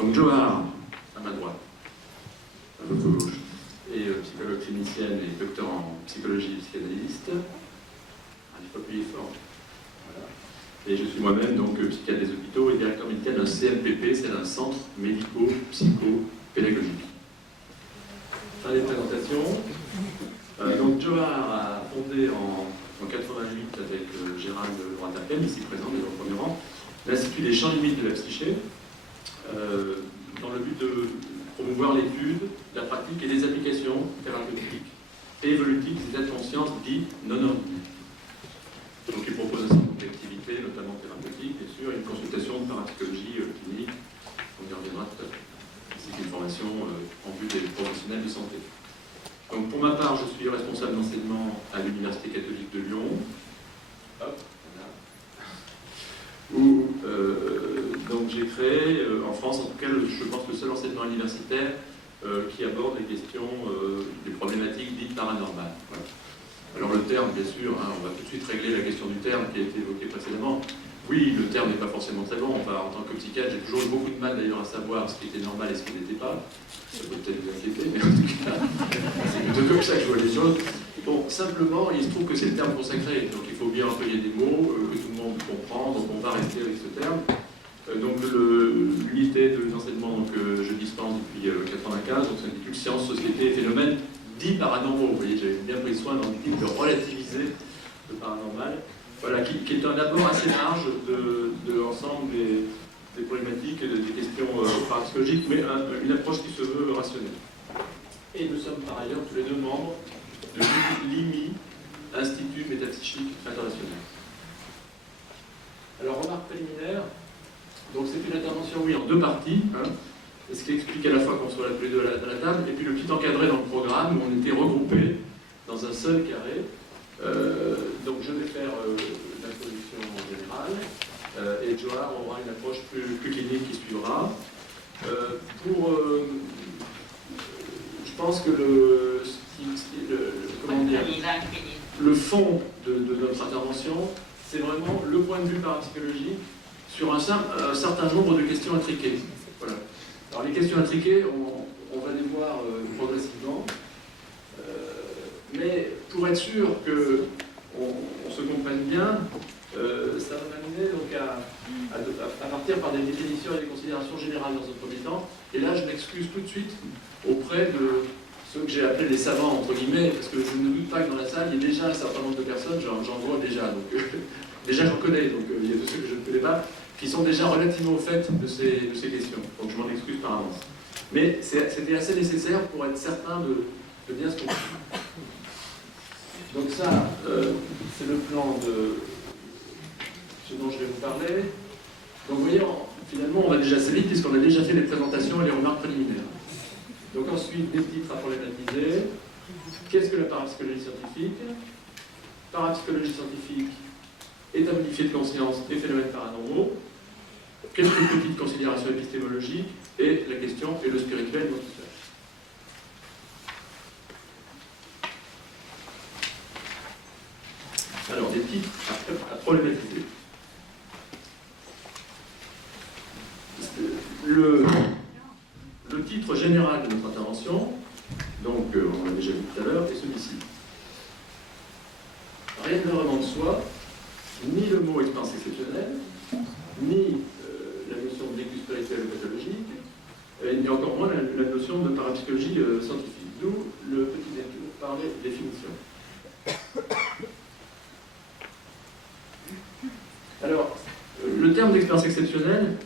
Donc Johar, à ma droite, à votre gauche, est psychologue clinicienne et docteur en psychologie et psychanalyste. Il faut appuyer fort. Voilà. Et je suis moi-même donc psychiatre des hôpitaux et directeur médical d'un CMPP, c'est un centre médico-psycho-pédagogique. Fin des présentations. Donc Johar a fondé en 88 avec Gérald Loratapel, ici présent, mais au premier rang, l'Institut des champs limites de la psyché, dans le but de promouvoir l'étude, la pratique et les applications thérapeutiques et évolutives des états de conscience dits non ordinaires. Donc il propose un certain nombre d'activités, notamment thérapeutiques, bien sûr, une consultation de parapsychologie clinique, on y reviendra tout à l'heure, ainsi qu'une formation en vue des professionnels de santé. Donc pour ma part, je suis responsable d'enseignement à l'Université catholique de Lyon, hop, voilà. Où donc j'ai créé, en France en tout cas, je pense le seul enseignement universitaire qui aborde les questions, des problématiques dites paranormales. Voilà. Alors le terme, bien sûr, hein, on va tout de suite régler la question du terme qui a été évoqué précédemment. Oui, le terme n'est pas forcément très bon. Enfin, en tant que psychiatre, j'ai toujours eu beaucoup de mal d'ailleurs à savoir ce qui était normal et ce qui n'était pas. Ça peut peut-être vous inquiéter, mais en tout cas, c'est plutôt comme ça que je vois les choses. Bon, simplement, il se trouve que c'est le terme consacré, donc il faut bien employer des mots que tout le monde comprend, donc on va rester avec ce terme. Donc l'unité de l'enseignement que je dispense depuis 1995, donc s'intitule Sciences, Société et Phénomènes dits paranormaux. Vous voyez, j'avais bien pris soin dans le titre de relativiser le paranormal. Voilà, qui est un abord assez large de l'ensemble des problématiques, des questions parapsychologiques, mais une approche qui se veut rationnelle. Et nous sommes par ailleurs tous les deux membres de l'IMI, Institut Métapsychique International. Alors, remarque préliminaire, donc c'est une intervention, oui, en deux parties, hein, ce qui explique à la fois qu'on soit là tous les deux à la table, et puis le petit encadré dans le programme où on était regroupés dans un seul carré. Donc je vais faire l'introduction générale et Johar aura une approche plus clinique qui suivra. Je pense que le fond de notre intervention, c'est vraiment le point de vue parapsychologique sur un certain nombre de questions intriquées. Voilà. Alors les questions intriquées, on va les voir progressivement. Mais pour être sûr qu'on se comprenne bien, ça va m'amener donc à partir par des définitions et des considérations générales dans un premier temps. Et là, je m'excuse tout de suite auprès de ceux que j'ai appelés les savants, entre guillemets, parce que je ne doute pas que dans la salle, il y a déjà un certain nombre de personnes, j'en vois déjà, donc déjà j'en connais, donc il y a de ceux que je ne connais pas, qui sont déjà relativement au fait de ces questions. Donc je m'en excuse par avance. Mais c'était assez nécessaire pour être certain de bien se comprendre. Donc ça, c'est le plan de ce dont je vais vous parler. Donc vous voyez, finalement, on va déjà assez vite puisqu'on a déjà fait les présentations et les remarques préliminaires. Donc ensuite, des titres à problématiser. Qu'est-ce que la parapsychologie scientifique? Parapsychologie scientifique, état modifié de conscience et phénomènes paranormaux. Quelques petites considérations épistémologiques et la question et le spirituel dans tout ça. Alors, des titres à problématiser. Le titre général de notre intervention, donc on l'a déjà vu tout à l'heure, est celui-ci. Rien ne va vraiment de soi, ni le mot expérience exceptionnelle, ni la notion de vécu spirituel ou pathologique, et encore moins la notion de parapsychologie scientifique. D'où le petit détour par les définitions. Alors, le terme d'expérience exceptionnelle,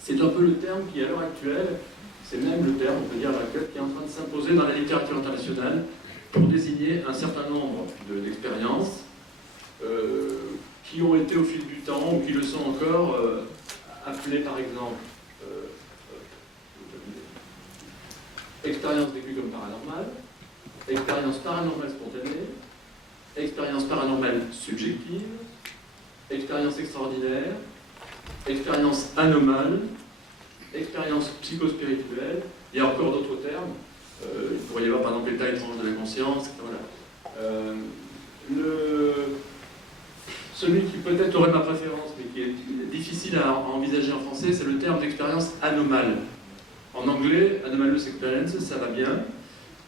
c'est un peu le terme qui, à l'heure actuelle, c'est même le terme, on peut dire à l'heure actuelle, qui est en train de s'imposer dans la littérature internationale pour désigner un certain nombre d'expériences qui ont été au fil du temps, ou qui le sont encore, appelées par exemple expérience vécue comme paranormale, expérience paranormale spontanée, expérience paranormale subjective, expérience extraordinaire, expérience anomale, expérience psychospirituelle, il y a encore d'autres termes, il pourrait y avoir par exemple l'état étrange de la conscience, voilà. Celui qui peut-être aurait ma préférence, mais qui est difficile à envisager en français, c'est le terme d'expérience anomale. En anglais, anomalous experience, ça va bien.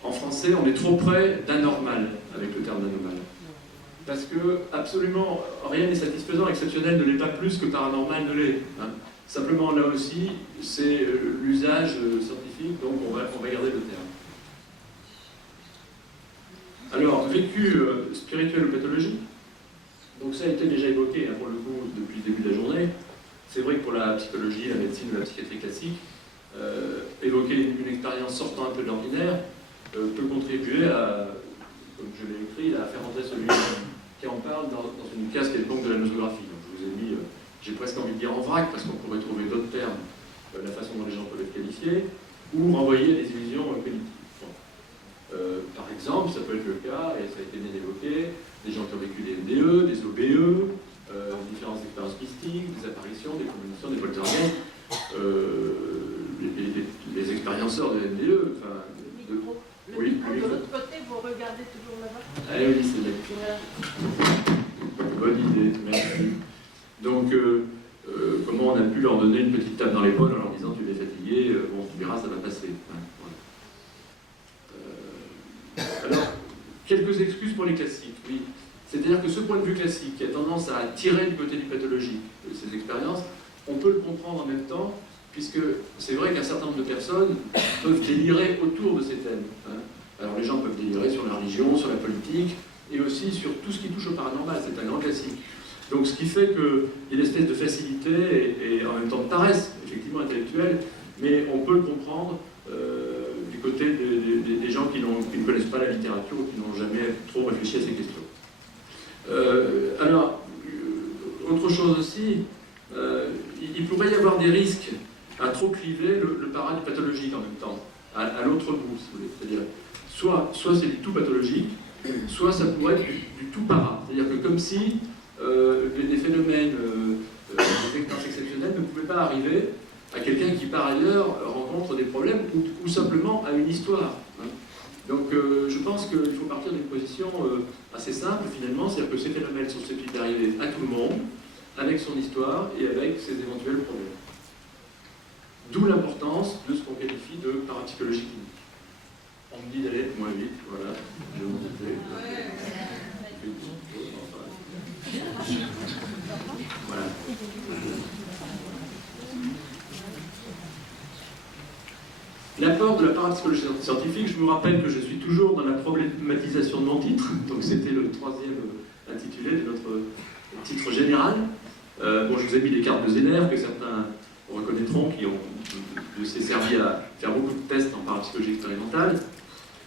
En français, on est trop près d'anormal avec le terme d'anomale. Parce que absolument rien n'est satisfaisant, exceptionnel ne l'est pas plus que paranormal ne l'est. Hein. Simplement, là aussi, c'est l'usage scientifique, donc on va garder le terme. Alors, vécu spirituel ou pathologique, donc ça a été déjà évoqué, hein, pour le coup, depuis le début de la journée. C'est vrai que pour la psychologie, la médecine ou la psychiatrie classique, évoquer une expérience sortant un peu de l'ordinaire peut contribuer à, comme je l'ai écrit, à faire entrer celui qui en parle dans une case quelconque de la nosographie. Donc, je vous ai mis, j'ai presque envie de dire en vrac, parce qu'on pourrait trouver d'autres termes, la façon dont les gens peuvent être qualifiés, ou renvoyer des illusions cognitives. Par exemple, ça peut être le cas, et ça a été bien évoqué, des gens qui ont vécu des NDE, des OBE, différentes expériences mystiques, des apparitions, des combinaisons, des poltergeists, les expérienceurs de NDE. Enfin, oui, de l'autre côté, vous regardez toujours là-bas. Ah oui, c'est bien. Bonne idée, merci. Donc, comment on a pu leur donner une petite tape dans l'épaule en leur disant tu es fatigué, bon, tu verras, ça va passer. Alors, quelques excuses pour les classiques, oui. C'est-à-dire que ce point de vue classique qui a tendance à tirer du côté du pathologique ces expériences, on peut le comprendre en même temps, puisque c'est vrai qu'un certain nombre de personnes peuvent délirer autour de ces thèmes. Hein. Alors les gens peuvent délirer sur la religion, sur la politique, et aussi sur tout ce qui touche au paranormal, c'est un grand classique. Donc ce qui fait qu'il y a une espèce de facilité et en même temps de paresse, effectivement intellectuelle, mais on peut le comprendre du côté des gens qui ne connaissent pas la littérature ou qui n'ont jamais trop réfléchi à ces questions. Alors, autre chose aussi, il pourrait y avoir des risques à trop cliver le para du pathologique en même temps, à l'autre bout, si vous voulez. C'est-à-dire, soit c'est du tout pathologique, soit ça pourrait être du tout para. C'est-à-dire que comme si des phénomènes, des expériences exceptionnelles ne pouvaient pas arriver à quelqu'un qui par ailleurs rencontre des problèmes ou simplement à une histoire. Hein. Donc je pense qu'il faut partir d'une position assez simple finalement, c'est-à-dire que ces phénomènes sont susceptibles d'arriver à tout le monde, avec son histoire et avec ses éventuels problèmes. D'où l'importance de ce qu'on qualifie de parapsychologie clinique. On me dit d'aller moins vite, voilà, je vais monter. Voilà. L'apport de la parapsychologie scientifique, je vous rappelle que je suis toujours dans la problématisation de mon titre, donc c'était le troisième intitulé de notre titre général. Bon, je vous ai mis les cartes de Zener, que certains reconnaîtront, qui s'est servi à faire beaucoup de tests en parapsychologie expérimentale.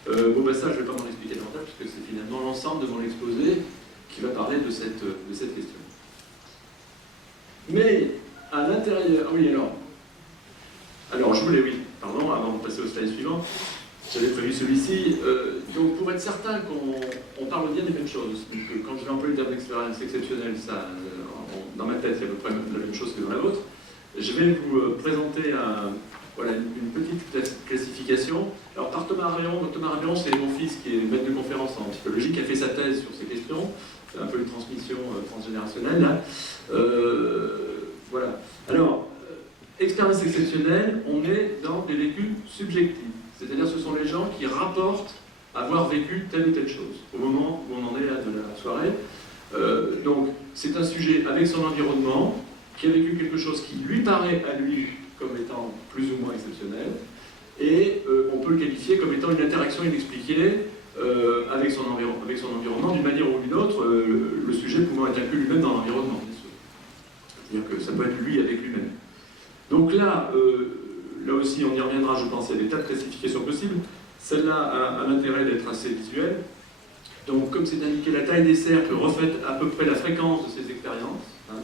Bon, bah ça, je ne vais pas m'en expliquer davantage, puisque c'est finalement l'ensemble de mon exposé qui va parler de cette question. Mais, à l'intérieur... oui, alors, je voulais, oui, pardon, avant de passer au slide suivant, j'avais prévu celui-ci. Donc, pour être certain qu'on parle bien des mêmes choses, donc, quand je vais employer le terme d'expérience exceptionnelle, ça, dans ma tête, c'est à peu près la même chose que dans la vôtre. Je vais vous présenter voilà, une petite classification. Alors, par Thomas Arion, c'est mon fils qui est maître de conférence en psychologie, qui a fait sa thèse sur ces questions. C'est un peu une transmission transgénérationnelle, là. Voilà. Alors, expérience exceptionnelle, on est dans des vécus subjectifs. C'est-à-dire ce sont les gens qui rapportent avoir vécu telle ou telle chose, au moment où on en est là de la soirée. Donc, c'est un sujet avec son environnement, qui a vécu quelque chose qui lui paraît à lui comme étant plus ou moins exceptionnel, et on peut le qualifier comme étant une interaction inexpliquée avec son environnement, d'une manière ou d'une autre, le sujet pouvant être inclus lui-même dans l'environnement, bien sûr. C'est-à-dire que ça peut être lui avec lui-même. Donc là aussi, on y reviendra, je pense, il y a des tas de classifications possibles. Celle-là a l'intérêt d'être assez visuelle. Donc, comme c'est indiqué, la taille des cercles reflète à peu près la fréquence de ces expériences. Hein.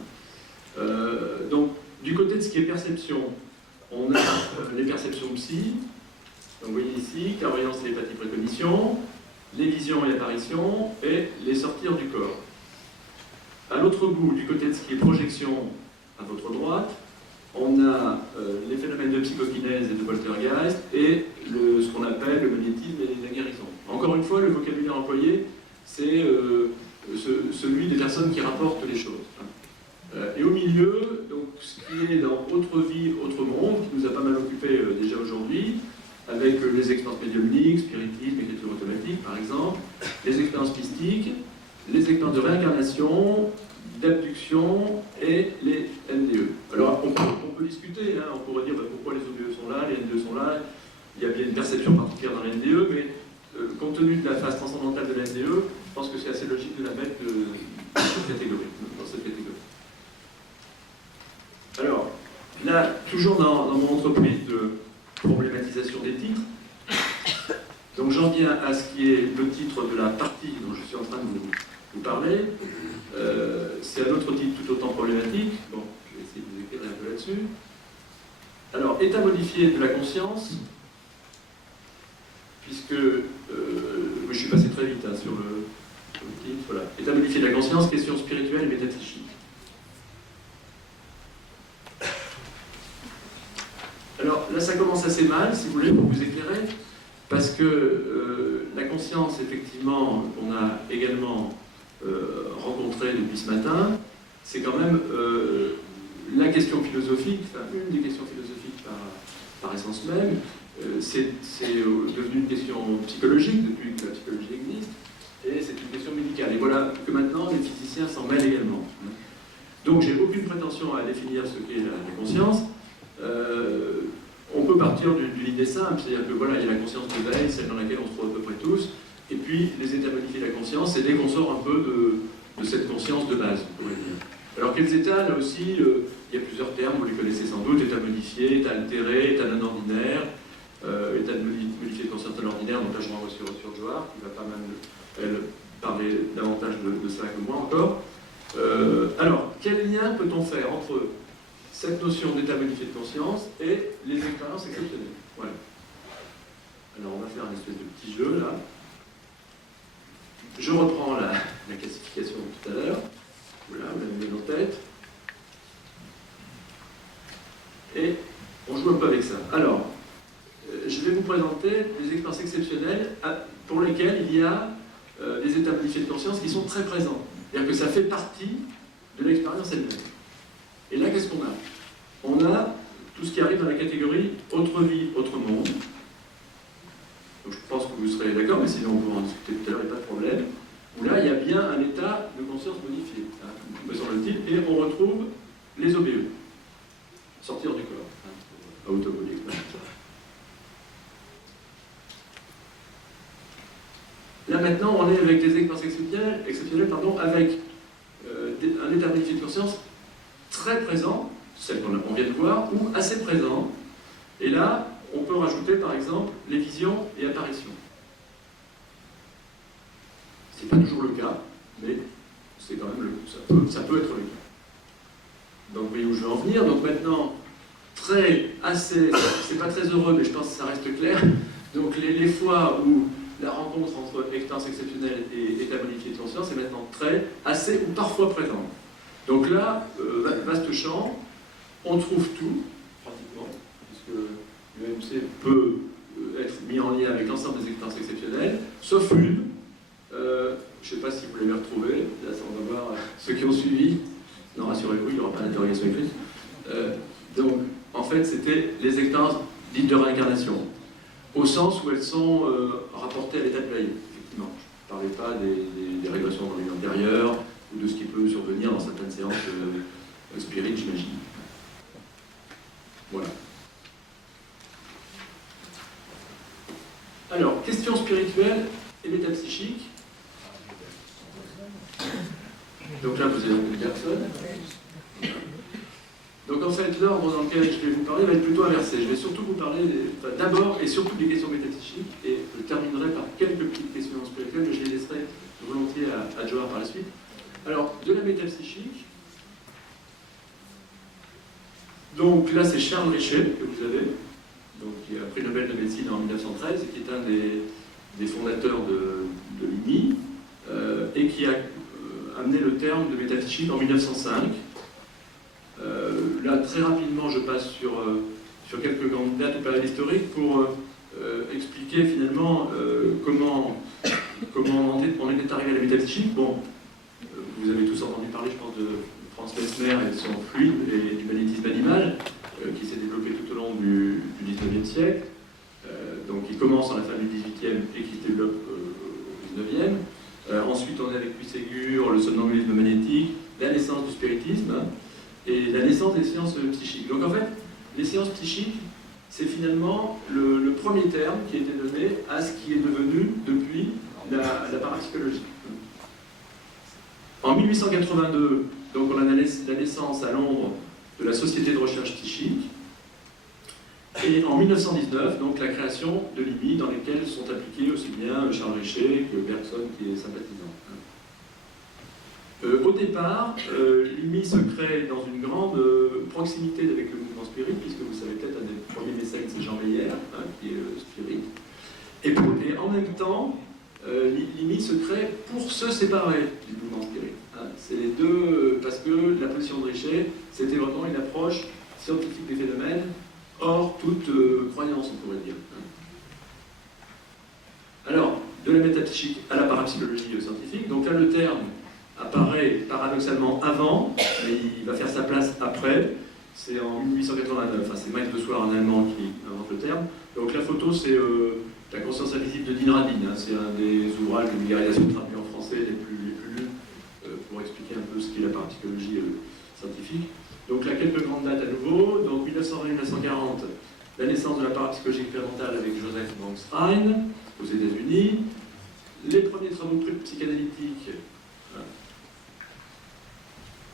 Donc, du côté de ce qui est perception, on a les perceptions psy. Donc, vous voyez ici, clairvoyance, télépathie, précognition, les visions et apparitions, et les sortir du corps. À l'autre bout, du côté de ce qui est projection, à votre droite, on a les phénomènes de psychokinèse et de poltergeist, et ce qu'on appelle le magnétisme et la guérison. Encore une fois, le vocabulaire employé, c'est celui des personnes qui rapportent les choses. Et au milieu, donc, ce qui est dans Autre vie, autre monde, qui nous a pas mal occupé déjà aujourd'hui, avec les expériences médiumniques, spiritisme, écriture automatique par exemple, les expériences mystiques, les expériences de réincarnation, d'abduction et les NDE. Alors on peut discuter, hein, on pourrait dire pourquoi les OBE sont là, les NDE sont là, il y a bien une perception particulière dans les NDE, mais compte tenu de la phase transcendantale de la NDE, je pense que c'est assez logique de la mettre dans cette catégorie. Alors, là, toujours dans mon entreprise de problématisation des titres, donc j'en viens à ce qui est le titre de la partie dont je suis en train de vous parler. C'est un autre titre tout autant problématique. Bon, je vais essayer de vous éclairer un peu là-dessus. Alors, état modifié de la conscience, puisque je suis passé très vite hein, sur le titre. Voilà. État modifié de la conscience, question spirituelle et métapsychique. Alors là, ça commence assez mal, si vous voulez, pour vous éclairer, parce que la conscience, effectivement, qu'on a également rencontrée depuis ce matin, c'est quand même la question philosophique, enfin une des questions philosophiques par essence même. C'est devenu une question psychologique depuis que la psychologie existe, et c'est une question médicale. Et voilà que maintenant, les physiciens s'en mêlent également. Donc, j'ai aucune prétention à définir ce qu'est la conscience. On peut partir d'une idée simple, c'est-à-dire que voilà, il y a la conscience de veille, celle dans laquelle on se trouve à peu près tous, et puis les états modifiés de la conscience, c'est dès qu'on sort un peu de cette conscience de base, on pourrait dire. Alors quels états, là aussi, il y a plusieurs termes, vous les connaissez sans doute, état modifié, état altéré, état non ordinaire, état modifié de conscience non ordinaire, donc là je renvoie sur Johar, qui va pas mal elle, parler davantage de ça que moi encore. Alors, quel lien peut-on faire entre cette notion d'état modifié de conscience et les expériences exceptionnelles? Voilà. Alors, on va faire un espèce de petit jeu, là. Je reprends la classification de tout à l'heure. Voilà, vous l'avez mis en tête. Et on joue un peu avec ça. Alors, je vais vous présenter des expériences exceptionnelles pour lesquelles il y a des états modifiés de conscience qui sont très présents. C'est-à-dire que ça fait partie de l'expérience elle-même. Et là, qu'est-ce qu'on a? On a tout ce qui arrive dans la catégorie autre vie, autre monde. Donc je pense que vous serez d'accord, mais sinon on pourra en discuter tout à l'heure, il n'y a pas de problème. Où là, il y a bien un état de conscience modifié, hein, me semble-t-il, et on retrouve les OBE. Sortir du corps. Hein, out of body experience. Là maintenant, on est avec des expériences exceptionnelles avec un état modifié de conscience très présent, celle qu'on vient de voir, ou assez présent. Et là, on peut rajouter par exemple les visions et apparitions. Ce n'est pas toujours le cas, mais c'est quand même ça peut être le cas. Donc vous voyez où je veux en venir. Donc maintenant, c'est pas très heureux, mais je pense que ça reste clair. Donc les fois où la rencontre entre expérience exceptionnelle et état modifié de conscience est maintenant assez ou parfois présente. Donc là, vaste champ, on trouve tout, pratiquement, puisque l'UMC peut être mis en lien avec l'ensemble des expériences exceptionnelles, sauf une. Je ne sais pas si vous l'avez retrouvée, là on va voir ceux qui ont suivi. Non, rassurez-vous, il n'y aura pas d'interrogation écrite. Donc, en fait, c'était les expériences dites de réincarnation, au sens où elles sont rapportées à l'état de veille, effectivement. Je ne parlais pas des régressions dans les vies antérieures, ou de ce qui peut survenir dans certaines séances spirit, j'imagine. Voilà. Alors, question spirituelle et métapsychique. Donc là, vous avez une personne. Donc en fait, l'ordre dans lequel je vais vous parler va être plutôt inversé. Je vais surtout vous parler d'abord et surtout des questions métapsychiques, et je terminerai par quelques petites questions spirituelles, mais je les laisserai volontiers à Johar par la suite. Alors, de la métapsychique. Donc là, c'est Charles Richet, que vous avez, donc, qui a pris le Nobel de médecine en 1913, et qui est un des fondateurs de l'INI, et qui a amené le terme de métapsychique en 1905. Là, très rapidement, je passe sur quelques grandes dates ou périodes historiques pour expliquer finalement comment on était arrivé à la métapsychique. Bon, vous avez tous entendu parler, je pense, de Franz Mesmer et son fluide et du magnétisme animal, qui s'est développé tout au long du XIXe siècle. Donc il commence à la fin du XVIIIe et qui se développe au XIXe. Ensuite, on est avec Puységur, le somnambulisme magnétique, la naissance du spiritisme et la naissance des sciences psychiques. Donc en fait, les sciences psychiques, c'est finalement le premier terme qui a été donné à ce qui est devenu depuis la parapsychologie. En 1882, donc on a la naissance à Londres de la Société de recherche psychique. Et en 1919, donc la création de l'IMI dans lesquelles sont appliqués aussi bien Charles Richer que Bergson qui est sympathisant. Au départ, l'IMI se crée dans une grande proximité avec le mouvement spirit, puisque vous savez peut-être un des premiers mécènes c'est Jean Meyer, qui est spirit. Et en même temps, l'IMI se crée pour se séparer du mouvement spirit. C'est les deux, parce que la position de Richer, c'était vraiment une approche scientifique des phénomènes, hors toute croyance, on pourrait dire. Alors, de la métapsychique à la parapsychologie scientifique, donc là le terme apparaît paradoxalement avant, mais il va faire sa place après. C'est en 1889, c'est Max de Soir, un Allemand, qui invente le terme. Donc la photo, c'est La conscience invisible de Dean Radin. C'est un des ouvrages de vulgarisation traduits en français les plus lus pour expliquer un peu ce qu'est la parapsychologie scientifique. Donc là, quelques grandes dates à nouveau. Donc 1920-1940, la naissance de la parapsychologie expérimentale avec Joseph Bronstein aux États-Unis. Les premiers travaux psychanalytiques,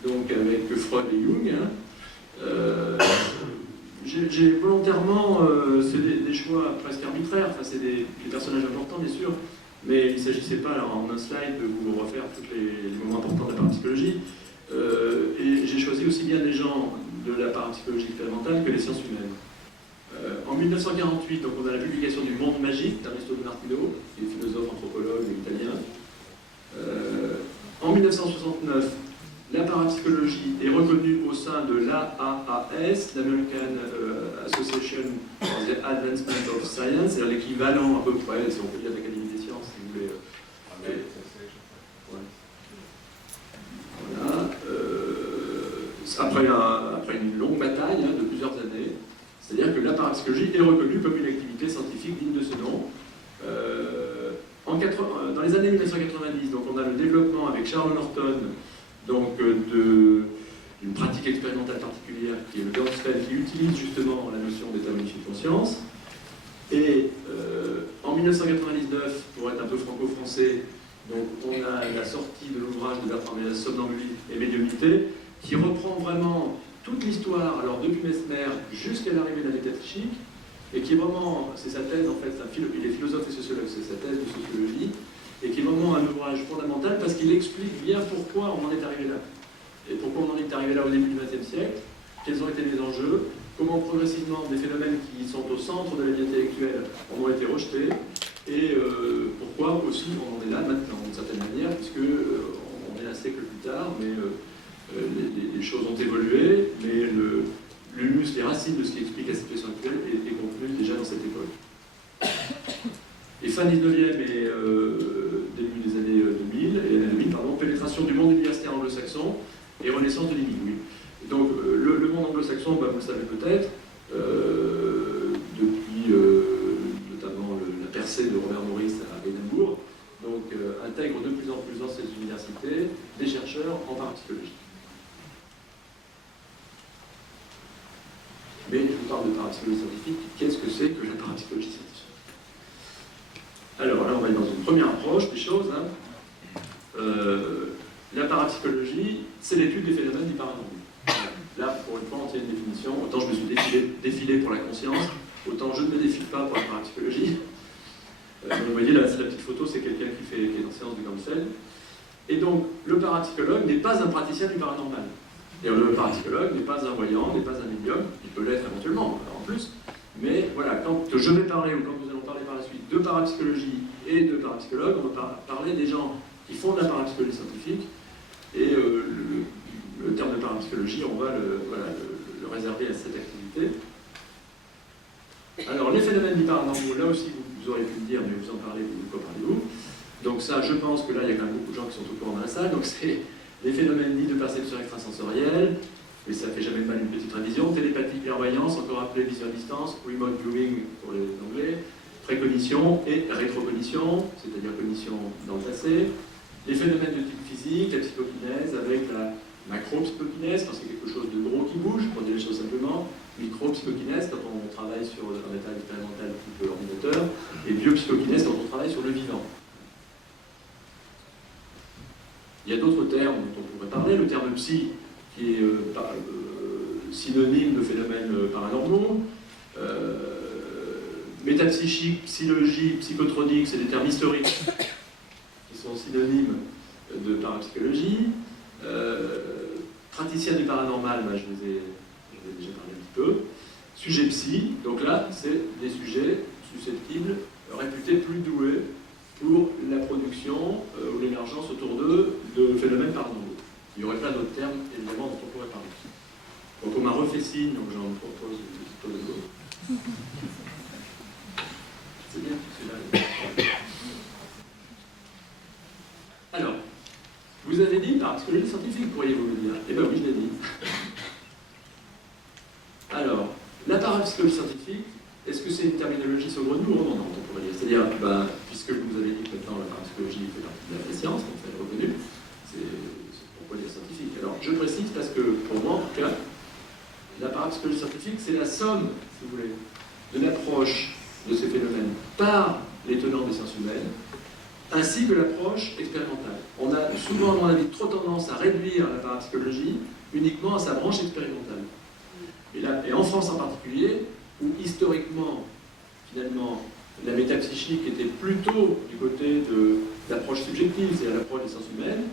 donc avec Freud et Jung. J'ai volontairement, c'est des choix presque arbitraires, c'est des personnages importants bien sûr, mais il ne s'agissait pas en un slide de vous refaire tous les moments importants de la parapsychologie. Et j'ai choisi aussi bien des gens de la parapsychologie expérimentale que les sciences humaines. En 1948, donc on a la publication du Monde magique d'Ernesto de Martino, qui est philosophe, anthropologue italien. En 1969, la parapsychologie est reconnue au sein de l'AAAS, l'American Association for the Advancement of Science, c'est-à-dire l'équivalent à peu près, si on peut dire, de l'Académie des sciences, si vous voulez. Voilà. Après une longue bataille de plusieurs années, c'est-à-dire que la parapsychologie est reconnue comme une activité scientifique digne de ce nom. Dans les années 1990, donc on a le développement avec Charles Norton, donc d'une pratique expérimentale particulière qui est le Gospel, qui utilise justement la notion d'état modifié de conscience. Et en 1999, pour être un peu franco-français, donc on a la sortie de l'ouvrage de Bertrand Ménez, Somnambulisme et médiumnité, qui reprend vraiment toute l'histoire, alors depuis Mesmer jusqu'à l'arrivée de la métapsychique, et qui est vraiment, c'est sa thèse en fait, il est philosophe et sociologue, c'est sa thèse de sociologie, et qui est vraiment un ouvrage fondamental parce qu'il explique bien pourquoi on en est arrivé là. Et pourquoi on en est arrivé là au début du XXe siècle, quels ont été les enjeux, comment progressivement des phénomènes qui sont au centre de la vie intellectuelle ont été rejetés, et pourquoi aussi on en est là maintenant, d'une certaine manière, puisque on est un siècle plus tard, mais les choses ont évolué, mais l'humus, les racines de ce qui explique la situation actuelle est contenu déjà dans cette époque. Et fin 19e et début des années 2000, pénétration du monde universitaire anglo-saxon et renaissance de l'IMI. Donc le monde anglo-saxon, vous le savez peut-être, depuis notamment la percée de Robert Morris à Édimbourg, donc intègre de plus en plus dans ces universités des chercheurs en parapsychologie. Mais je vous parle de parapsychologie scientifique. Qu'est-ce que c'est que la parapsychologie scientifique? Alors là, on va aller dans une première approche des choses. La parapsychologie, c'est l'étude des phénomènes du paranormal. Là, pour une fois, on tient une définition. Autant je me suis défilé pour la conscience, autant je ne me défile pas pour la parapsychologie. Vous voyez, là, c'est la petite photo, c'est quelqu'un qui est en séance du Gamsel. Et donc, le parapsychologue n'est pas un praticien du paranormal. Et le parapsychologue n'est pas un voyant, n'est pas un médium, il peut l'être éventuellement, en plus. Mais voilà, quand je vais parler, ou quand nous allons parler par la suite de parapsychologie et de parapsychologue, on va parler des gens qui font de la parapsychologie scientifique, et le terme de parapsychologie, on va le réserver à cette activité. Alors, les phénomènes du paranormal, là aussi, vous auriez pu le dire, mais vous en parlez, de quoi parlez-vous? Donc ça, je pense que là, il y a quand même beaucoup de gens qui sont au courant dans la salle, donc c'est les phénomènes dits de perception extrasensorielle, mais ça fait jamais mal une petite révision, télépathie, clairvoyance, encore appelé vision à distance, remote viewing pour les anglais, précognition et rétrocognition, c'est-à-dire cognition dans le passé, les phénomènes de type physique, la psychokinèse avec la macro-psychokinèse, quand c'est quelque chose de gros qui bouge, pour dire les choses simplement, micro-psychokinèse quand on travaille sur un état expérimental type ordinateur, et biopsychokinèse quand on travaille sur le vivant. Il y a d'autres termes dont on pourrait parler, le terme psy, qui est synonyme de phénomènes paranormaux, métapsychique, psychologie, psychotronique, c'est des termes historiques qui sont synonymes de parapsychologie. Praticien du paranormal, je vous ai déjà parlé un petit peu. Sujet psy, donc là, c'est des sujets susceptibles, réputés plus doués pour la production ou l'émergence autour d'eux de phénomènes paranormaux. Il y aurait plein d'autres termes, évidemment, dont on pourrait parler. Donc on m'a refait signe, donc j'en propose une petite pause de go. C'est bien, c'est là. Alors, vous avez dit parapsychologie scientifique, pourriez-vous me dire? Eh bien oui, je l'ai dit. Alors, la parapsychologie scientifique, est-ce que c'est une terminologie saugrenue ou redondante, on pourrait dire? C'est-à-dire, puisque vous avez dit que maintenant la parapsychologie fait partie de la science, donc elle est reconnue, c'est pourquoi dire scientifique? Alors, je précise parce que, pour moi en tout cas, la parapsychologie scientifique, c'est la somme, si vous voulez, de l'approche de ces phénomènes par les tenants des sciences humaines, ainsi que l'approche expérimentale. On a souvent, à mon avis, trop tendance à réduire la parapsychologie uniquement à sa branche expérimentale. Et en France en particulier, où historiquement, finalement, la métapsychique était plutôt du côté de l'approche subjective, c'est-à-dire l'approche des sciences humaines,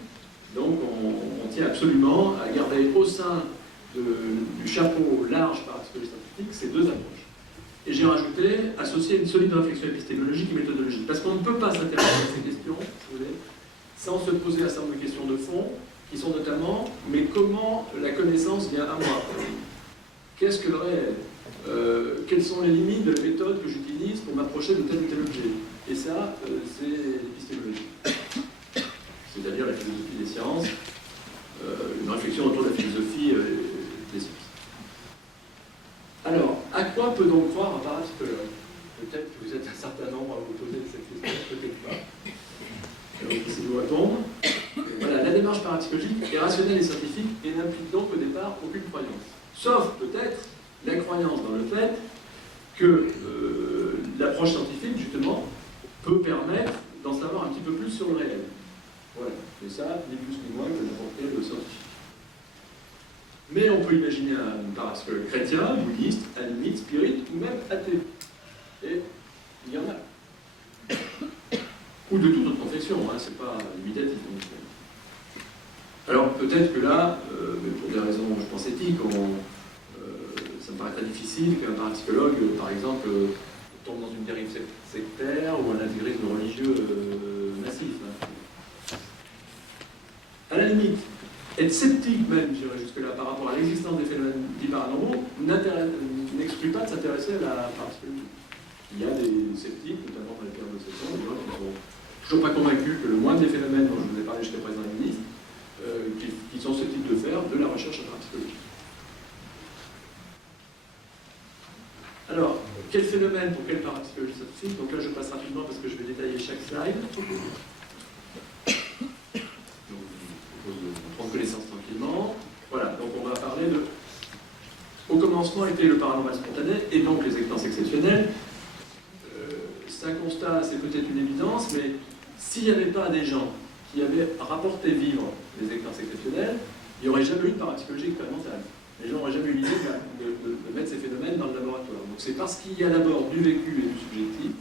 donc on tient absolument à garder au sein du chapeau large parapsychologie scientifique ces deux approches. Et j'ai rajouté, associer une solide réflexion épistémologique et méthodologique. Parce qu'on ne peut pas s'intéresser à ces questions, si vous voulez, sans se poser un certain nombre de questions de fond, qui sont notamment, mais comment la connaissance vient à moi? Qu'est-ce que le réel? Quelles sont les limites de la méthode que j'utilise pour m'approcher de tel ou tel objet? Et ça, c'est l'épistémologie. C'est-à-dire la philosophie des sciences, une réflexion autour de la philosophie des sciences. Alors, à quoi peut donc croire un parapsychologue? Peut-être que vous êtes un certain nombre à vous poser cette question, peut-être pas. Alors, essayez de vous répondre. Voilà, la démarche parapsychologique est rationnelle et scientifique et n'implique donc au départ aucune croyance. Sauf peut-être la croyance dans le fait que l'approche scientifique, justement, peut permettre d'en savoir un petit peu plus sur le réel. Voilà, et ça, ni plus ni moins que n'importe quel scientifique. Mais on peut imaginer un parapsychologue chrétien, bouddhiste, animiste, spirit ou même athée. Et il y en a. Ou de toute autre confession, hein, c'est pas limitatif. Alors peut-être que là, mais pour des raisons, je pense, éthiques, ça me paraît très difficile qu'un parapsychologue, par exemple, tombe dans une dérive sectaire ou un intégrisme religieux massif. Hein. À la limite, être sceptique même, je dirais jusque-là, par rapport à l'existence des phénomènes dits paranormaux, n'exclut pas de s'intéresser à la parapsychologie. Il y a des sceptiques, notamment dans les périodes de session, qui sont toujours pas convaincus que le moindre des phénomènes dont je vous ai parlé jusqu'à présent existe, qui sont susceptibles de faire de la recherche parapsychologique. Alors, quel phénomène pour quelle parapsychologie scientifique? Donc là, je passe rapidement parce que je vais détailler chaque slide. Prendre connaissance tranquillement. Voilà, donc on va parler de... Au commencement était le paranormal spontané et donc les expériences exceptionnelles. C'est un constat, c'est peut-être une évidence, mais s'il n'y avait pas des gens qui avaient rapporté vivre les expériences exceptionnelles, il n'y aurait jamais eu de parapsychologie expérimentale. Les gens n'auraient jamais eu l'idée de mettre ces phénomènes dans le laboratoire. Donc c'est parce qu'il y a d'abord du vécu et du subjectif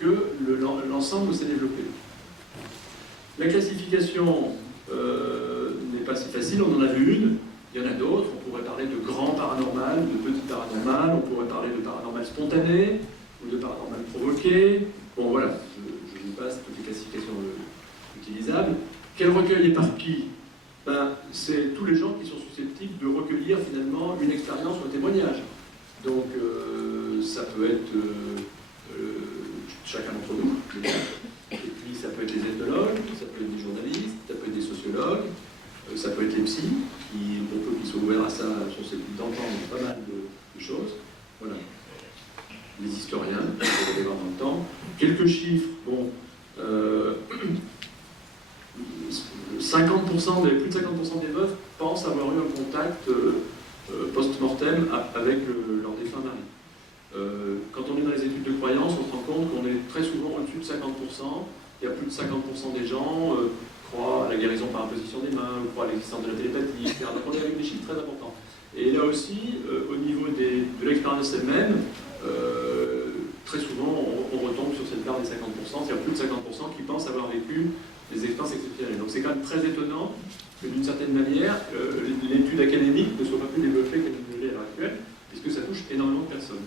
que l'ensemble s'est développé. La classification n'est pas si facile, on en a vu une, il y en a d'autres, on pourrait parler de grand paranormal, de petit paranormal, on pourrait parler de paranormal spontané, ou de paranormal provoqué. Bon voilà, je vous passe toutes les classifications utilisables. Quel recueil et par qui? C'est tous les gens qui sont susceptibles de recueillir finalement une expérience ou un témoignage. Donc ça peut être chacun d'entre nous, et puis ça peut être des ethnologues, ça peut être des journalistes, ça peut être des sociologues, Ça peut être les psys, pour peu qu'ils soient ouverts à ça, susceptibles d'entendre pas mal de choses. Voilà. Les historiens, on va les voir dans le temps. Quelques chiffres, bon, 50%, plus de 50% des veuves pensent avoir eu un contact post-mortem avec leur défunt mari. Quand on est dans les études de croyance, on se rend compte qu'on est très souvent au-dessus de 50%. Il y a plus de 50% des gens croient à la guérison par imposition des mains, ou croient à l'existence de la télépathie, etc. Donc on est avec des chiffres très importants. Et là aussi, au niveau de l'expérience elle-même, très souvent on retombe sur cette barre des 50%, c'est-à-dire plus de 50% qui pensent avoir vécu des expériences exceptionnelles. Donc c'est quand même très étonnant que d'une certaine manière, l'étude académique ne soit pas plus développée qu'elle ne l'est à l'heure actuelle, puisque ça touche énormément de personnes.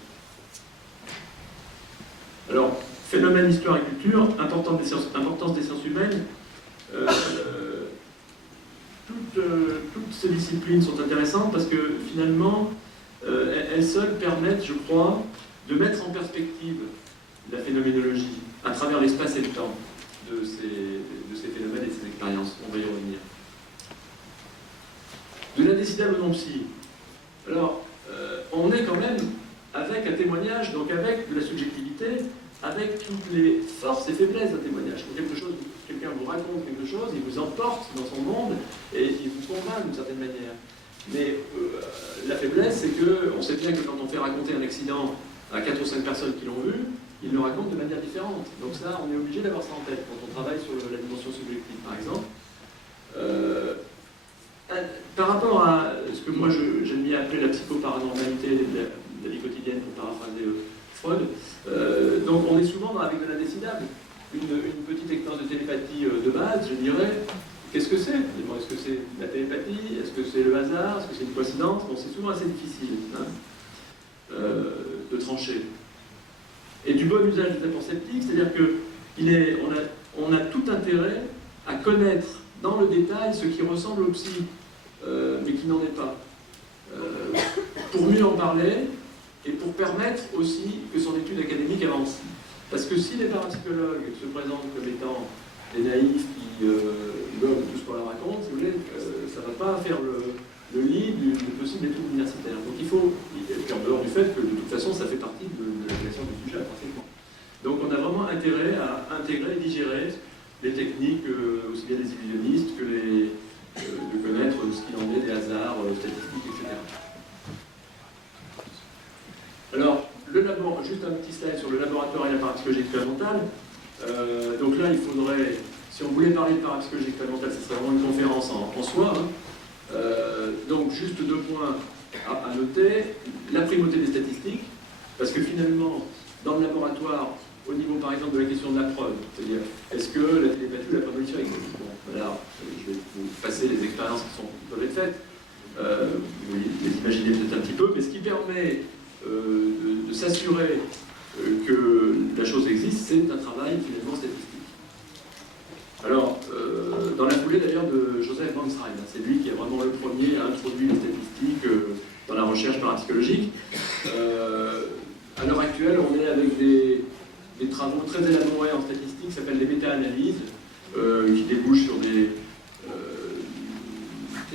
Alors, phénomène, histoire et culture, importance des sciences humaines. Toutes ces disciplines sont intéressantes parce que finalement, elles seules permettent, je crois, de mettre en perspective la phénoménologie à travers l'espace et le temps de ces phénomènes et de ces expériences. On va y revenir. De l'indécidable au non-psy. Alors, on est quand même avec un témoignage, donc avec de la subjectivité, avec toutes les forces et faiblesses d'un témoignage. Quand quelqu'un vous raconte quelque chose, il vous emporte dans son monde et il vous convainc d'une certaine manière. Mais la faiblesse, c'est qu'on sait bien que quand on fait raconter un accident à 4 ou 5 personnes qui l'ont vu, ils le racontent de manière différente. Donc ça, on est obligé d'avoir ça en tête quand on travaille sur la dimension subjective, par exemple. Par rapport à ce que moi j'aime bien appeler la psychoparanormalité de la vie quotidienne, pour paraphraser Freud, donc on est souvent avec de l'indécidable. Une petite expérience de télépathie de base, je dirais, qu'est-ce que c'est? Est-ce que c'est la télépathie? Est-ce que c'est le hasard? Est-ce que c'est une coïncidence? Bon, c'est souvent assez difficile de trancher. Et du bon usage des apports sceptiques, c'est-à-dire qu'on a tout intérêt à connaître dans le détail ce qui ressemble au psy, mais qui n'en est pas. Pour mieux en parler et pour permettre aussi que son étude académique avance. Parce que si les parapsychologues se présentent comme étant des naïfs qui gobent tout ce qu'on leur raconte, si vous voulez, ça ne va pas faire le lit du possible étude universitaire. Donc il faut, et puis en dehors du fait que de toute façon ça fait partie de la création du sujet pratiquement. Donc on a vraiment intérêt à intégrer et digérer les techniques, aussi bien des illusionnistes que de connaître ce qu'il en est des hasards statistiques, etc. Alors, juste un petit slide sur le laboratoire et la parapsychologie expérimentale. Donc là, il faudrait, si on voulait parler de parapsychologie expérimentale, ce serait vraiment une conférence en soi. Donc, juste 2 points à noter. La primauté des statistiques, parce que finalement, dans le laboratoire, au niveau par exemple de la question de la preuve, c'est-à-dire est-ce que la télépathie ou la prémonition existe? Bon, voilà, je vais vous passer les expériences qui peuvent être faites. Vous les imaginez peut-être un petit peu, mais ce qui permet de s'assurer que la chose existe, c'est un travail finalement statistique. Alors, dans la foulée d'ailleurs de Joseph von Schrein, c'est lui qui est vraiment le premier à introduire les statistiques dans la recherche parapsychologique. À l'heure actuelle, on est avec des travaux très élaborés en statistique qui s'appellent des méta-analyses, qui débouchent sur des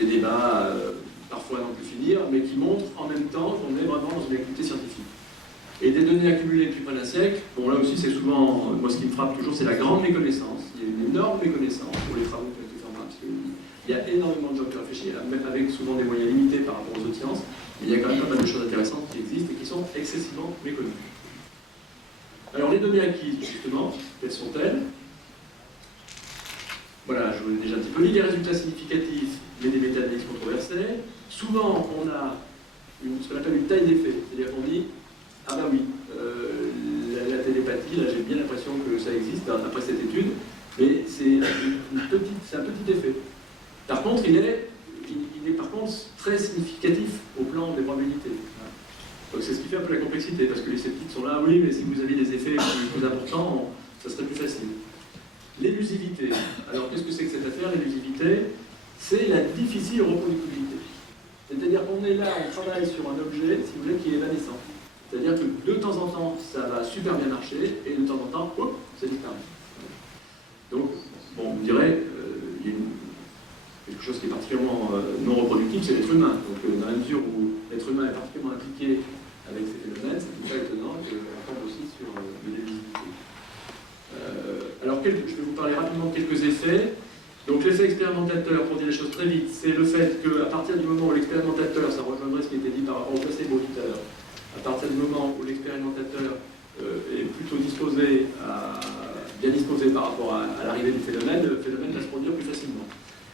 débats parfois à n'en plus finir, mais qui montrent en même temps qu'on est vraiment dans une activité scientifique. Et des données accumulées depuis près d'un siècle, bon là aussi c'est souvent, moi ce qui me frappe toujours, c'est la grande méconnaissance. Il y a une énorme méconnaissance pour les travaux qui ont été faits en parapsychologie. Il y a énormément de gens qui réfléchissent, même avec souvent des moyens limités par rapport aux autres sciences, mais il y a quand même pas mal de choses intéressantes qui existent et qui sont excessivement méconnues. Alors les données acquises, justement, quelles sont-elles? Voilà, je vous l'ai déjà un petit peu dit, des résultats significatifs, mais des méta-analyses controversées. Souvent, on a ce qu'on appelle une taille d'effet, c'est-à-dire qu'on dit ah ben oui, la télépathie, là j'ai bien l'impression que ça existe après cette étude, mais c'est un petit effet. Par contre, il est par contre très significatif au plan des probabilités. Donc c'est ce qui fait un peu la complexité, parce que les sceptiques sont là, oui, mais si vous aviez des effets plus importants, ça serait plus facile. L'élusivité. Alors qu'est-ce que c'est que cette affaire, l'élusivité? C'est la difficile reproductibilité. C'est-à-dire qu'on est là, on travaille sur un objet, si vous voulez, qui est évanescent. C'est-à-dire que de temps en temps, ça va super bien marcher, et de temps en temps, hop, ça disparaît. Donc, bon, vous direz, il y a quelque chose qui est particulièrement non reproductif, c'est l'être humain. Donc dans la mesure où l'être humain est particulièrement impliqué avec ces phénomènes, c'est pas étonnant qu'on tombe aussi sur de l'illisibilité. Alors je vais vous parler rapidement de quelques effets. Donc l'effet expérimentateur, pour dire les choses très vite, c'est le fait qu'à partir du moment où l'expérimentateur, ça rejoindrait ce qui a été dit par rapport au placebo tout à l'heure, à partir du moment où l'expérimentateur est plutôt bien disposé par rapport à l'arrivée du phénomène, le phénomène va se produire plus facilement.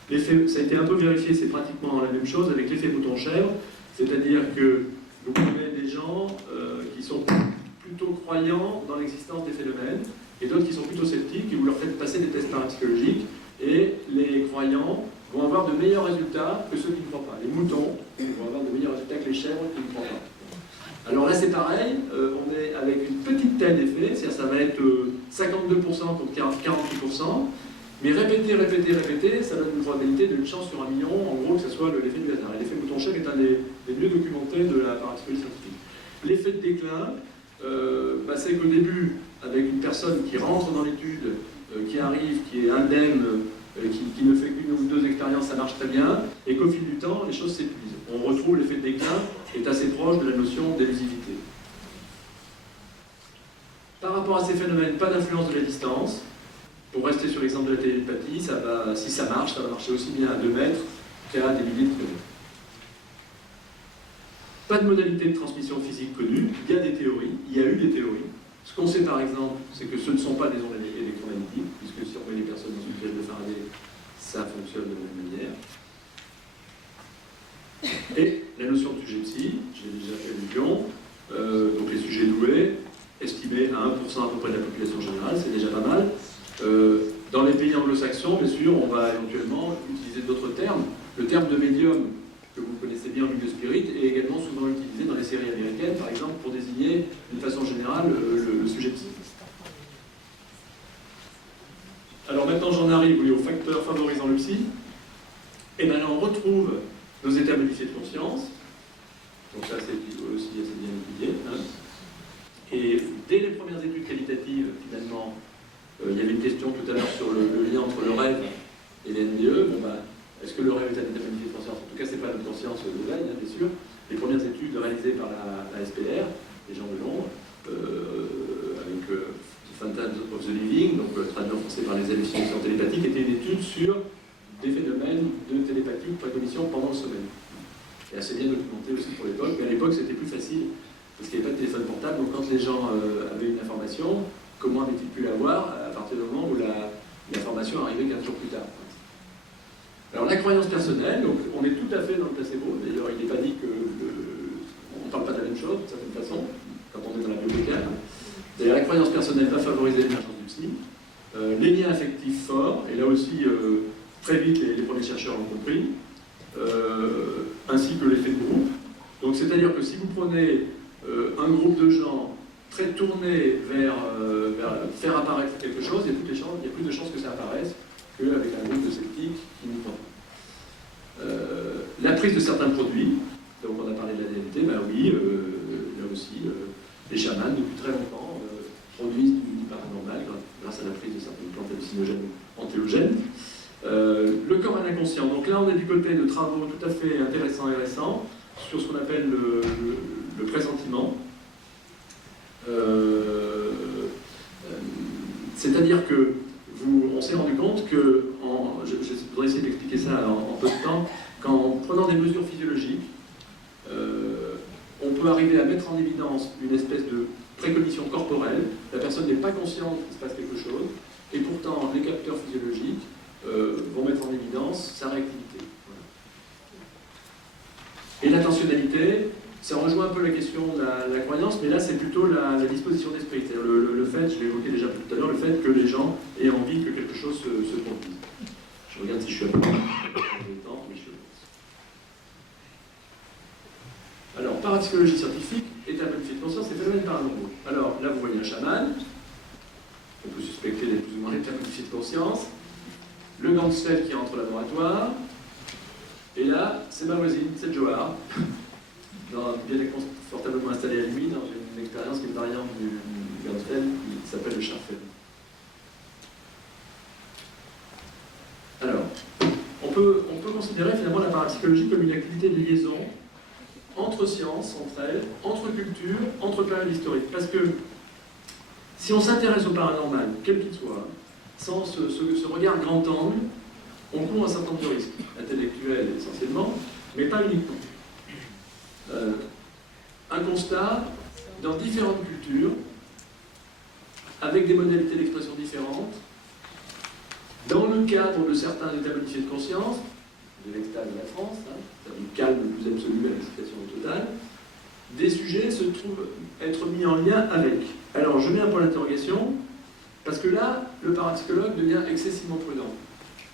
Ça a été un peu vérifié, c'est pratiquement la même chose avec l'effet bouton-chèvre, c'est-à-dire que vous avez des gens qui sont plutôt croyants dans l'existence des phénomènes, et d'autres qui sont plutôt sceptiques, et vous leur faites passer des tests parapsychologiques, et les croyants vont avoir de meilleurs résultats que ceux qui ne croient pas. Les moutons vont avoir de meilleurs résultats que les chèvres qui ne croient pas. Alors là c'est pareil, on est avec une petite taille d'effet, c'est-à-dire ça va être 52% contre 48%, mais répéter, ça donne une probabilité d'une chance sur 1 million, en gros que ce soit l'effet du hasard. Et l'effet bouton-chèvre est un des mieux documentés de la parapsychologie scientifique. L'effet de déclin, c'est qu'au début, avec une personne qui rentre dans l'étude, qui arrive, qui est indemne, qui ne fait qu'une ou deux expériences, ça marche très bien, et qu'au fil du temps, les choses s'épuisent. On retrouve l'effet de déclin, qui est assez proche de la notion d'élusivité. Par rapport à ces phénomènes, pas d'influence de la distance. Pour rester sur l'exemple de la télépathie, si ça marche, ça va marcher aussi bien à 2 mètres qu'à des milliers de kilomètres. Pas de modalité de transmission physique connue, il y a des théories, il y a eu des théories. Ce qu'on sait par exemple, c'est que ce ne sont pas des ondes électromagnétiques, puisque si on met les personnes dans une pièce de Faraday, ça fonctionne de la même manière. Et la notion de sujet psy, je l'ai déjà fait allusion, donc les sujets doués, estimés à 1% à peu près de la population générale, c'est déjà pas mal. Dans les pays anglo-saxons, bien sûr, on va éventuellement utiliser d'autres termes. Le terme de médium, que vous connaissez bien en milieu spirit, est également souvent utilisé dans les séries américaines, par exemple, pour désigner d'une façon générale le sujet psy. Alors maintenant j'en arrive aux facteurs favorisant le psy. Et bien là on retrouve nos états modifiés de conscience. Donc ça c'est aussi assez bien étudié. Hein. Et dès les premières études qualitatives, finalement, il y avait une question tout à l'heure sur le lien entre le rêve et les NDE. Est-ce que le rêve est un état modifié de conscience? En tout cas, c'est pas notre conscience de veille, hein, bien sûr. Les premières études réalisées par la SPR, les gens de Londres, avec Phantoms of the Living, donc traduit en français par les hallucinations télépathiques, était une étude sur des phénomènes de télépathie ou de précognition pendant le sommeil. Et assez bien documenté aussi pour l'époque, mais à l'époque c'était plus facile, parce qu'il n'y avait pas de téléphone portable, donc quand les gens avaient une information, comment avaient-ils pu l'avoir à partir du moment où l'information arrivait 15 jours plus tard? Alors la croyance personnelle, donc on est tout à fait dans le placebo, d'ailleurs il n'est pas dit que on ne parle pas de la même chose d'une certaine façon, quand on est dans la biothécaire. D'ailleurs la croyance personnelle va favoriser l'émergence du psy. Les liens affectifs forts, et là aussi très vite les premiers chercheurs l'ont compris, ainsi que l'effet de groupe. Donc c'est-à-dire que si vous prenez un groupe de gens très tournés vers faire apparaître quelque chose, il y a plus de chances que ça apparaisse qu'avec un groupe de sceptiques qui n'y croient pas. La prise de certains produits, donc on a parlé de la DMT, ben oui, là aussi, les chamans depuis très longtemps produisent du paranormal grâce à la prise de certaines plantes hallucinogènes ou antéogènes. Le corps et l'inconscient. Donc là, on est du côté de travaux tout à fait intéressants et récents sur ce qu'on appelle le pressentiment. C'est-à-dire que on s'est rendu compte que, je voudrais essayer d'expliquer ça en peu de temps, qu'en prenant des mesures physiologiques, on peut arriver à mettre en évidence une espèce de précognition corporelle. La personne n'est pas consciente qu'il se passe quelque chose, et pourtant les capteurs physiologiques vont mettre en évidence sa réactivité. Voilà. Et l'intentionnalité, ça rejoint un peu la question de la croyance, mais là c'est plutôt la disposition d'esprit. C'est-à-dire le fait, je l'ai évoqué déjà tout à l'heure, le fait que les gens aient envie que quelque chose se produise. Je regarde si je suis à peu près temps, mais je pense. Alors, parapsychologie scientifique, état modifié de conscience et phénomènes paranormaux. Alors, là vous voyez un chaman, on peut suspecter des plus ou moins états modifiés de conscience, le gangster qui entre au laboratoire, et là, c'est ma voisine, c'est Johar. Bien confortablement installé à lui dans une expérience qui est une variante du Ganfeld qui s'appelle le Scharfeld. Alors, on peut considérer finalement la parapsychologie comme une activité de liaison entre sciences, entre elles, entre cultures, entre périodes historiques. Parce que si on s'intéresse au paranormal, quel qu'il soit, sans ce regard grand angle, on court un certain nombre de risques, intellectuels essentiellement, mais pas uniquement. Un constat dans différentes cultures, avec des modalités d'expression différentes, dans le cadre de certains états modifiés de conscience, de l'extase de la France, ça du calme le plus absolu à l'excitation totale, des sujets se trouvent être mis en lien avec. Alors je mets un point d'interrogation, parce que là, le parapsychologue devient excessivement prudent.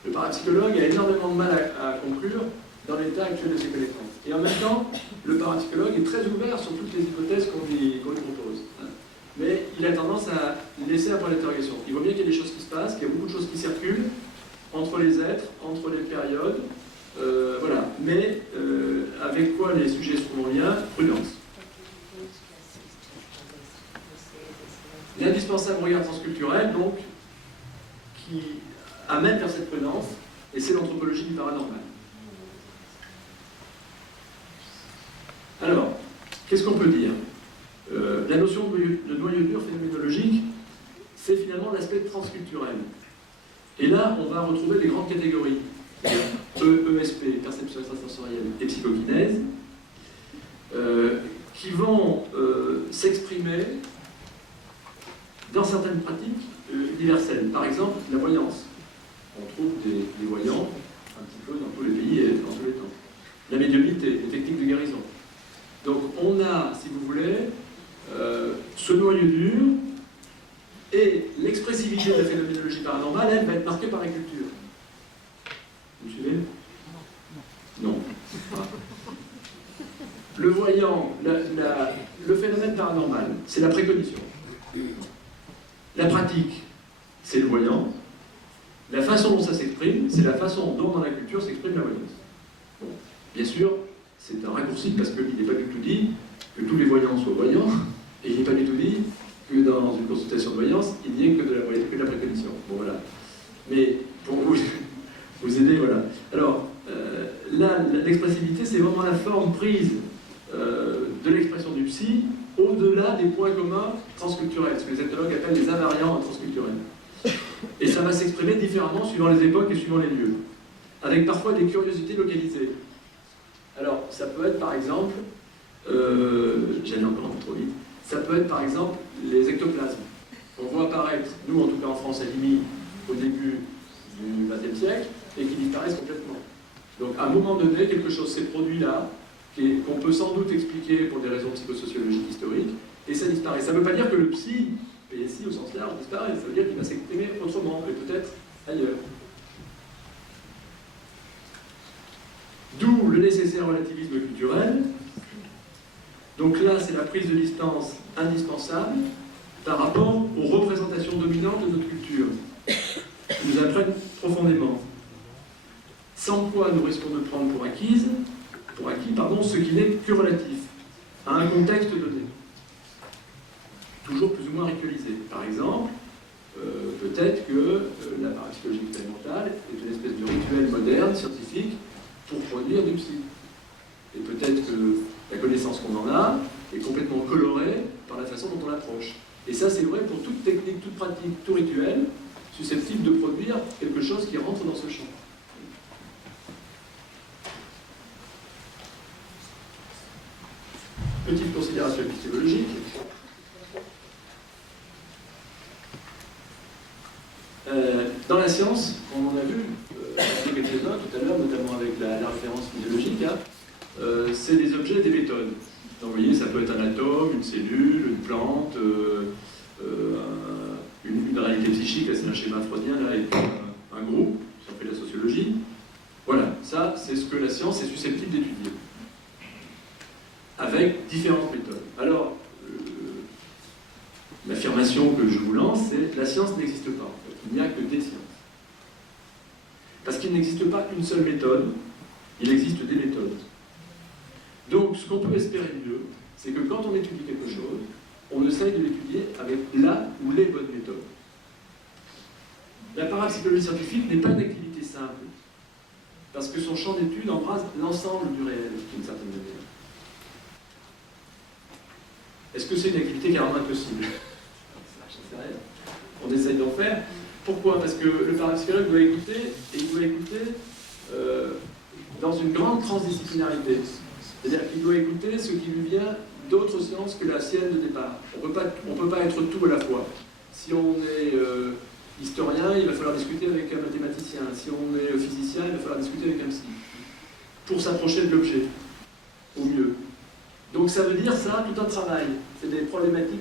Le parapsychologue a énormément de mal à conclure dans l'état actuel de ses connaissances. Et en même temps, le parapsychologue est très ouvert sur toutes les hypothèses qu'on lui propose. Mais il a tendance à laisser un point d'interrogation. Il voit bien qu'il y a des choses qui se passent, qu'il y a beaucoup de choses qui circulent entre les êtres, entre les périodes, voilà. Mais avec quoi les sujets seront en lien? Prudence. L'indispensable regard transculturel, donc, qui amène vers cette prudence, et c'est l'anthropologie du paranormal. Alors, qu'est-ce qu'on peut dire? La notion de noyau dur phénoménologique, c'est finalement l'aspect transculturel. Et là, on va retrouver les grandes catégories. ESP, perception extrasensorielle, et psychokinèse, qui vont s'exprimer dans certaines pratiques universelles. Par exemple, la voyance. On trouve des voyants un petit peu dans tous les pays et dans tous les temps. La médiumnité, les techniques de guérison. Donc on a, si vous voulez, ce noyau dur, et l'expressivité de la phénoménologie paranormale, elle, va être marquée par la culture. Vous suivez? Non. Le voyant, le phénomène paranormal, c'est la précognition. La pratique, c'est le voyant. La façon dont ça s'exprime, c'est la façon dont dans la culture s'exprime la voyance. Bon, bien sûr, c'est un raccourci parce qu'il n'est pas du tout dit que tous les voyants soient voyants, et il n'est pas du tout dit que dans une consultation de voyance, il n'y ait que de la précognition. Bon, voilà. Mais pour vous aider, voilà. Alors, là, l'expressivité, c'est vraiment la forme prise de l'expression du psy au-delà des points communs transculturels, ce que les ethnologues appellent les invariants transculturels. Et ça va s'exprimer différemment suivant les époques et suivant les lieux, avec parfois des curiosités localisées. Alors, ça peut être par exemple, j'allais encore un peu trop vite, ça peut être par exemple les ectoplasmes. On voit apparaître, nous en tout cas en France, à Limi, au début du XXe siècle, et qui disparaissent complètement. Donc à un moment donné, quelque chose s'est produit là, qu'on peut sans doute expliquer pour des raisons psychosociologiques historiques, et ça disparaît. Ça ne veut pas dire que le psy, PSI au sens large, disparaît, ça veut dire qu'il va s'exprimer autrement, et peut-être ailleurs. D'où le nécessaire relativisme culturel. Donc là, c'est la prise de distance indispensable par rapport aux représentations dominantes de notre culture, qui nous apprennent profondément. Sans quoi nous risquons de prendre pour acquis, ce qui n'est que relatif, à un contexte donné. Toujours plus ou moins ritualisé. Par exemple, peut-être que la parapsychologie expérimentale est une espèce de rituel moderne, scientifique, pour produire du psy. Et peut-être que la connaissance qu'on en a est complètement colorée par la façon dont on l'approche. Et ça, c'est vrai pour toute technique, toute pratique, tout rituel, susceptible de produire quelque chose qui rentre dans ce champ. Petite considération épistémologique. Dans la science, on en a vu quelques-uns tout à l'heure, notamment avec la référence physiologique, c'est des objets, des méthodes. Donc vous voyez, ça peut être un atome, une cellule, une plante, une réalité psychique, c'est un schéma freudien, là, et un groupe, si on fait de la sociologie. Voilà, ça, c'est ce que la science est susceptible d'étudier, avec différentes méthodes. Alors, l'affirmation que je vous lance, c'est que la science n'existe pas, en fait. Il n'y a que des sciences. Parce qu'il n'existe pas une seule méthode, il existe des méthodes. Donc, ce qu'on peut espérer mieux, c'est que quand on étudie quelque chose, on essaye de l'étudier avec la ou les bonnes méthodes. La parapsychologie scientifique n'est pas une activité simple. parce que son champ d'étude embrasse l'ensemble du réel, d'une certaine manière. Est-ce que c'est une activité carrément impossible? J'en sais rien. On essaye d'en faire. Pourquoi? Parce que le parapsychologue doit écouter, et il doit écouter dans une grande transdisciplinarité. C'est-à-dire qu'il doit écouter ce qui lui vient d'autres sciences que la sienne de départ. On ne peut pas être tout à la fois. Si on est historien, il va falloir discuter avec un mathématicien. Si on est physicien, il va falloir discuter avec un psy. Pour s'approcher de l'objet, au mieux. Donc ça veut dire ça, tout un travail. C'est des problématiques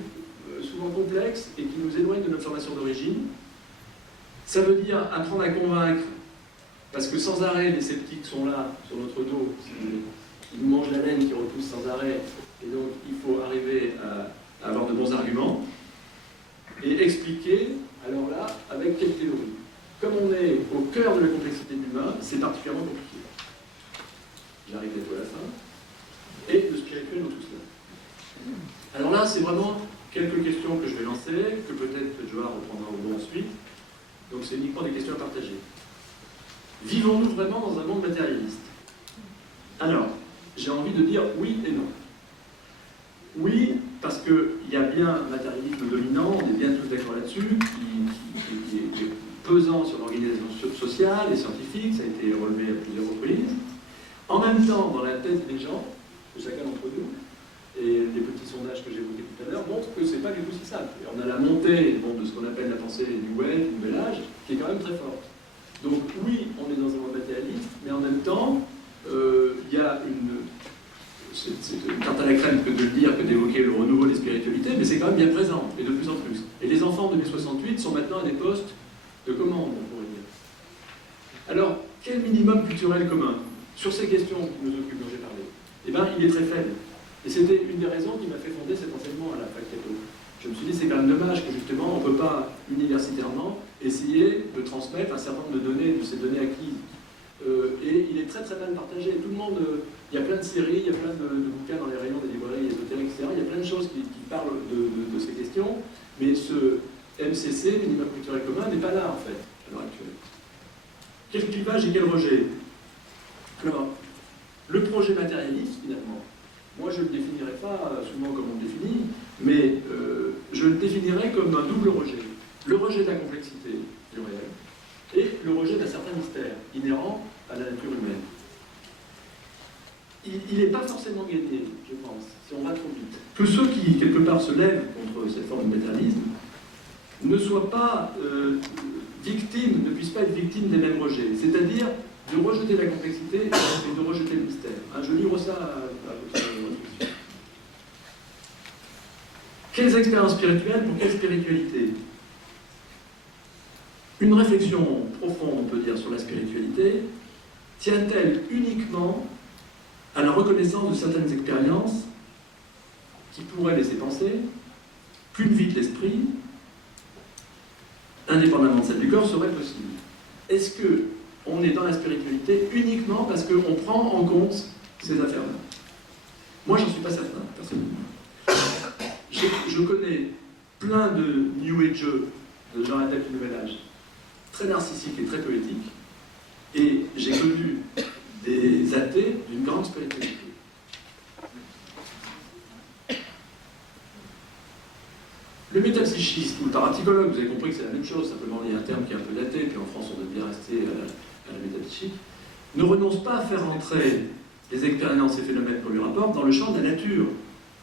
souvent complexes et qui nous éloignent de notre formation d'origine. Ça veut dire apprendre à convaincre, parce que sans arrêt, les sceptiques sont là, sur notre dos, si vous voulez. Ils nous mangent la laine qui repousse sans arrêt, et donc il faut arriver à avoir de bons arguments, et expliquer, alors là, avec quelle théorie. Comme on est au cœur de la complexité de l'humain, c'est particulièrement compliqué. J'arrive bientôt à la fin. Et le spirituel dans tout cela. Alors là, c'est vraiment quelques questions que je vais lancer, que peut-être Johar reprendra au bout ensuite. Donc c'est uniquement des questions à partager. Vivons-nous vraiment dans un monde matérialiste? Alors, j'ai envie de dire oui et non. Oui, parce qu'il y a bien un matérialisme dominant, on est bien tous d'accord là-dessus, qui est pesant sur l'organisation sociale et scientifique, ça a été relevé à plusieurs reprises. En même temps, dans la tête des gens, de chacun d'entre nous, et les petits sondages que j'évoquais tout à l'heure montrent que c'est pas du tout si simple. Et on a la montée de ce qu'on appelle la pensée du Web, du Nouvel Âge, qui est quand même très forte. Donc oui, on est dans un monde matérialiste, mais en même temps, il y a une... C'est une tarte à la crème que de le dire, que d'évoquer le renouveau des spiritualités, mais c'est quand même bien présent, et de plus en plus. Et les enfants de mai 68 sont maintenant à des postes de commande, on pourrait dire. Alors, quel minimum culturel commun? Sur ces questions qui nous occupent, dont j'ai parlé, eh bien, il est très faible. Et c'était une des raisons qui m'a fait fonder cet enseignement à la fac Cato. Je me suis dit, c'est quand même dommage que justement, on ne peut pas, universitairement, essayer de transmettre un certain nombre de données, de ces données acquises. Et il est très très mal partagé. Tout le monde, il y a plein de séries, il y a plein de bouquins dans les rayons des librairies ésotériques, etc. Il y a plein de choses qui parlent de ces questions, mais ce MCC, minimum culturel commun, n'est pas là en fait, à l'heure actuelle. Quel clivage et quel rejet? Alors, le projet matérialiste, finalement, moi je ne le définirais pas souvent comme on le définit, mais je le définirais comme un double rejet. Le rejet de la complexité du réel, et le rejet d'un certain mystère inhérent à la nature humaine. Il n'est pas forcément gagné, je pense, si on va trop vite. Que ceux qui, quelque part, se lèvent contre cette forme de matérialisme ne soient pas victimes, ne puissent pas être victimes des mêmes rejets, c'est-à-dire de rejeter la complexité et de rejeter le mystère. Je livre ça à votre réflexion. Quelles expériences spirituelles pour quelle spiritualité? Une réflexion profonde, on peut dire, sur la spiritualité tient-elle uniquement à la reconnaissance de certaines expériences qui pourraient laisser penser qu'une vie de l'esprit, indépendamment de celle du corps, serait possible? Est-ce qu'on est dans la spiritualité uniquement parce qu'on prend en compte ces affaires-là? Moi, j'en suis pas certain, personnellement. Je connais plein de New Age, de gens adeptes du Nouvel Âge, très narcissiques et très poétiques, et j'ai connu des athées d'une grande spiritualité. Le métapsychiste ou le parapsychologue, vous avez compris que c'est la même chose, simplement il y a un terme qui est un peu daté, puis en France on doit bien rester à la métapsychique, ne renonce pas à faire entrer les expériences et phénomènes qu'on lui rapporte dans le champ de la nature.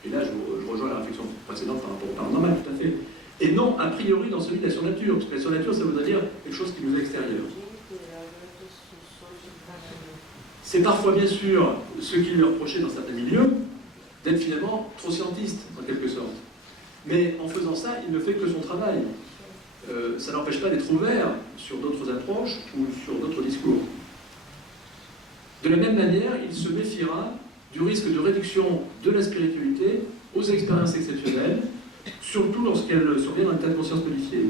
Et là je rejoins la réflexion précédente par rapport au paranormal, tout à fait. Et non, a priori, dans celui de la surnature, parce que la surnature, ça voudrait dire quelque chose qui nous est extérieur. C'est parfois, bien sûr, ce qui lui est reproché dans certains milieux, d'être finalement trop scientiste, en quelque sorte. Mais en faisant ça, il ne fait que son travail. Ça n'empêche pas d'être ouvert sur d'autres approches ou sur d'autres discours. De la même manière, il se méfiera du risque de réduction de la spiritualité aux expériences exceptionnelles, surtout lorsqu'elles surviennent dans un état de conscience modifié.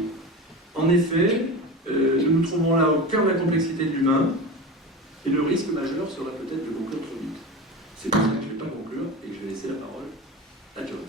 En effet, nous nous trouvons là au cœur de la complexité de l'humain, et le risque majeur serait peut-être de conclure trop vite. C'est pour ça que je ne vais pas conclure et que je vais laisser la parole à John.